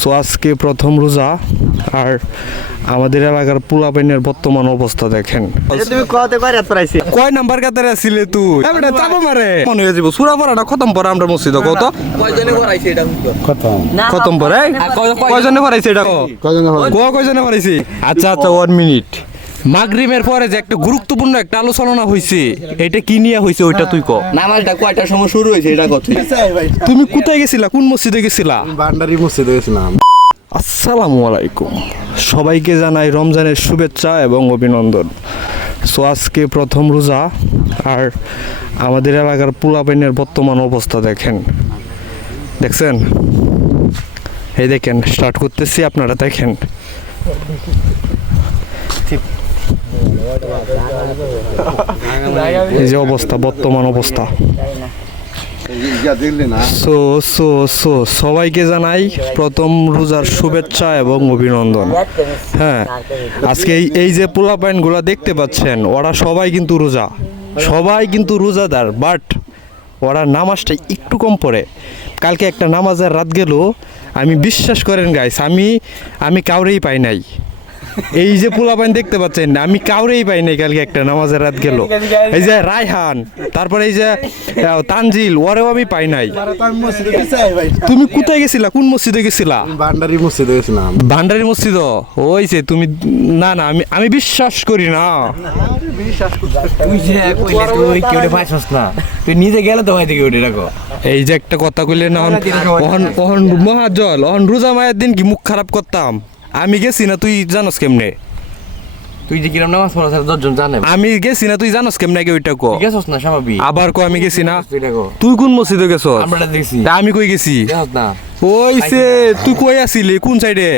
So আজকে প্রথম রোজা, আর আমাদের এলাকার পোলাপাইনের বর্তমান অবস্থা দেখেন। তুমি কতে করে পাইছি কয় নাম্বার কাতারে আছিলে তুই? এবারে চাপা মারে মনে হয়ে যাব সূরা পড়াটা খতম পড়া আমরা মসজিদে কত কয়জনে পড়াইছে এটা খতম খতম পড়ে কয়জনে পড়াইছে এটা কয়জনে পড়াইছে? আচ্ছা 1 মিনিট। মাগরিবের পরে যে একটা গুরুত্বপূর্ণ একটা আলোচনা হয়েছে, এটা কি নিয়ে হয়েছে ওইটা তুই ক। নামাজটা কয়টার সময় শুরু হয়েছে এটা কত? তুমি কোথায় গেছিলা, কোন মসজিদে গেছিলা? বান্ডারি মসজিদে গেছিলাম। আসসালামু আলাইকুম, সবাইকে জানাই রমজানের শুভেচ্ছা এবং অভিনন্দন। সো আজকে প্রথম রোজা, আর আমাদের এলাকার পোলাপাইনের বর্তমান অবস্থা দেখেন। দেখছেন? এই দেখেন, স্টার্ট করতেছি, আপনারা দেখেন। এই যে অবস্থা, বর্তমান অবস্থা। সো সো সো সবাইকে জানাই প্রথম রোজার শুভেচ্ছা এবং অভিনন্দন। হ্যাঁ, আজকে এই যে পোলাপাইনগুলো দেখতে পাচ্ছেন, ওরা সবাই কিন্তু রোজা, সবাই কিন্তু রোজাদার, বাট ওরা নামাজটা একটু কম পড়ে। কালকে একটা নামাজের রাত গেল, আমি বিশ্বাস করেন গাইস, আমি কাউরেই পাই নাই। এই যে পোলাপাইন দেখতে পাচ্ছেন, আমি কাউরেই পাই নাই কালকে একটা নামাজের রাত গেল। এই যে রায়হান, তারপরে এই যে তানজিল, ওরেও আমি পাই নাই। তুমি কোথায় গেছিলা, কোন মসজিদে গেছিলা? বান্ডারি মসজিদে গেছিলাম। ভান্ডারি মসজিদ ওইছে তুমি? না না, আমি বিশ্বাস করি না। তুই যে কইলে তুই কেউরে পাইছস না, তুই নিজে গেলে তো হয়তো কেউরে রাখো। এই যে একটা কথা কইলে না, অহন মহাজল, অহন রোজা মায়ের দিন কি মুখ খারাপ করতাম? আমি গেছি না, তুই জানোস কেমনে? তুই যে কিরম নামাজ পড়াছ 10 জন জানে। আমি গেছি না, তুই জানোস কেমনে? আগে ওইটা কো। গেছস না স্বাভাবিক। আবার কো আমি গেছি না। তুই দেখো তুই কোন মসজিদে গেছস? আমরা দেখছি। তা আমি কই গেছি? গেছস না। ওইছে, তুই কই আছিলি, কোন সাইডে?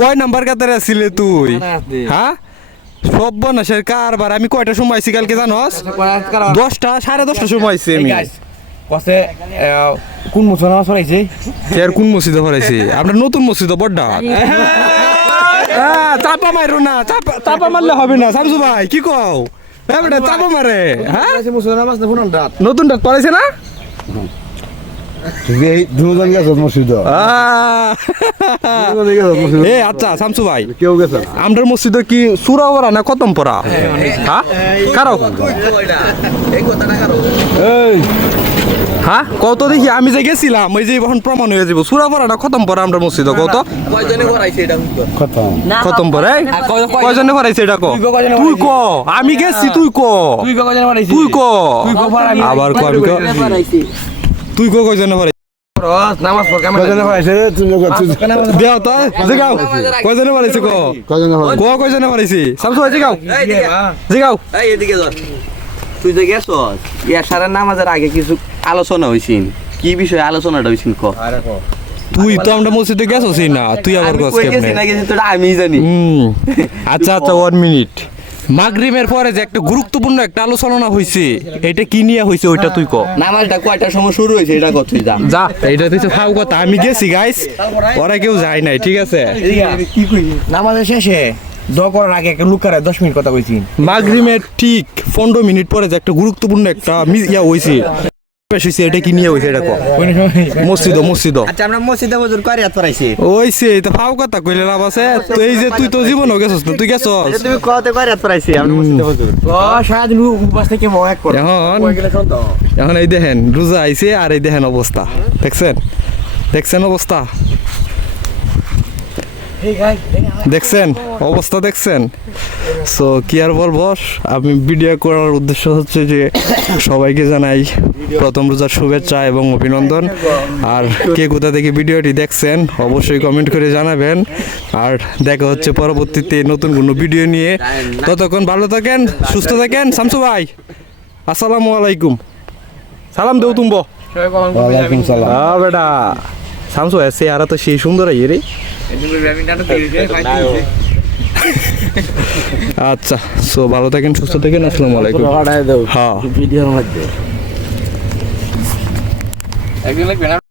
কয় নাম্বার কাতারে আছিলে তুই? হ্যাঁ, সব বনাসের কারবার। আমি কয়টার সময় আইছি কালকে জানোস? 10টা, 10:30টার সময় আইছি আমি। কসে কোন মুসলমান নামাজ পড়াইছে? এর কোন মসজিদে পড়াইছি? আমরা নতুন মসজিদে বড়ডা। চাপা মারো না, চাপা মারলে হবে না। শামসু ভাই কি কও? এবারে চাপা মারে। হ্যাঁ, মুসলমান নামাজ না পুরান রাত। নতুন রাত পড়াইছে না? এই দুজন গেছে মসজিদে। এ আচ্ছা শামসু ভাই, কেউ গেছে না। আমরার মসজিদে কি সূরা পড়া না খতম পড়া? হ্যাঁ, কারো এই কথাটা কারো। এই হ্যাঁ কত দেখি, আমি যে গেছিলাম ওই যে এখন প্রমাণ হয়ে যাব। সূরা পড়া না খতম পড়া আমরা মসজিদে কত? কয়জনে পড়াইছে এটা খতম খতম পড়ে কয়জনে পড়াইছে এটা ক? তুই ক, আমি গেছি, তুই ক। তুই কয়জনে পড়াইছিস? তুই ক, তুই ক পড়া। আবার ক, আমি ক। তুই ক কয়জনে পড়াইছিস? নামাজ পড় কেমন? কজনে পাইছে রে? তুমি দেও তো জিগাও, কয়জনে পড়াইছে ক? কজনে পাইছে? ক কয়জনে পড়াইছি? শামসু ভাই জিগাও, এইদিকে জিগাও। এই এদিকে ধর। তুই যে গেছস, ইয়াশারের নামাজের আগে কিছু আলোচনা হইছিন। কি বিষয়ে আলোচনাটা হইছিন ক? তুই তো আমরা মসজিদে গেছস না, তুই আবার আমি কস কই গেছি কেমনে? না গেছি তোরা আমি জানি। আচ্ছা 1 মিনিট। মাগরিবের পরে যে একটা গুরুত্বপূর্ণ একটা আলোচনা হয়েছে, এটা কি নিয়ে হয়েছে ওইটা তুই ক। নামাজটা কয়টার সময় শুরু হয়েছে এটা কত? তুই যা যা, এইটা তুই ফাও কথা। আমি গেছি গাইস, ওরা কেউ যায় নাই, ঠিক আছে? কি কই নামাজের শেষে দোয়া করার আগে একটা লুকারে 10 মিনিট কথা কইছি। মাগরিবের ঠিক 15 মিনিট পরে যে একটা গুরুত্বপূর্ণ একটা ইয়া হয়েছে, এটা কি নিয়ে হয়েছে এটা ক। মসজিদ আচ্ছা আমরা মসজিদে হুজুর করে হাত পড়াইছি। ওইছে তো ফাও কথা কইলে লাভ আছে? তো এই যে তুই তো জীবনও গেছস না, তুই গেছস। তুমি কতে করে হাত পড়াইছি আমরা মসজিদে হুজুর। ও সারাদিন উপবাস থেকে মহাক করে। এখন এই দেখেন রোজা আইছে, আর এই দেখেন অবস্থা, দেখছেন অবস্থা, দেখছেন অবস্থা, দেখছেন? সো কি আর বলবো, আমি ভিডিও করার উদ্দেশ্য হচ্ছে যে সবাইকে জানাই প্রথম রোজার শুভেচ্ছা এবং অভিনন্দন। আর কে কোথা থেকে ভিডিওটি দেখছেন অবশ্যই কমেন্ট করে জানাবেন। আর দেখা হচ্ছে পরবর্তীতে নতুন কোনো ভিডিও নিয়ে। ততক্ষণ ভালো থাকেন, সুস্থ থাকেন। শামসু ভাই আসসালামু আলাইকুম, সালাম দেও তুমবো। ওয়ালাইকুম সালাম। বেটা শামসু এসে আর তো সেই সুন্দর আই রে। আচ্ছা, সো ভালো থাকেন, সুস্থ থাকেন, আসসালামু আলাইকুম। হ্যাঁ, ভিডিওর মধ্যে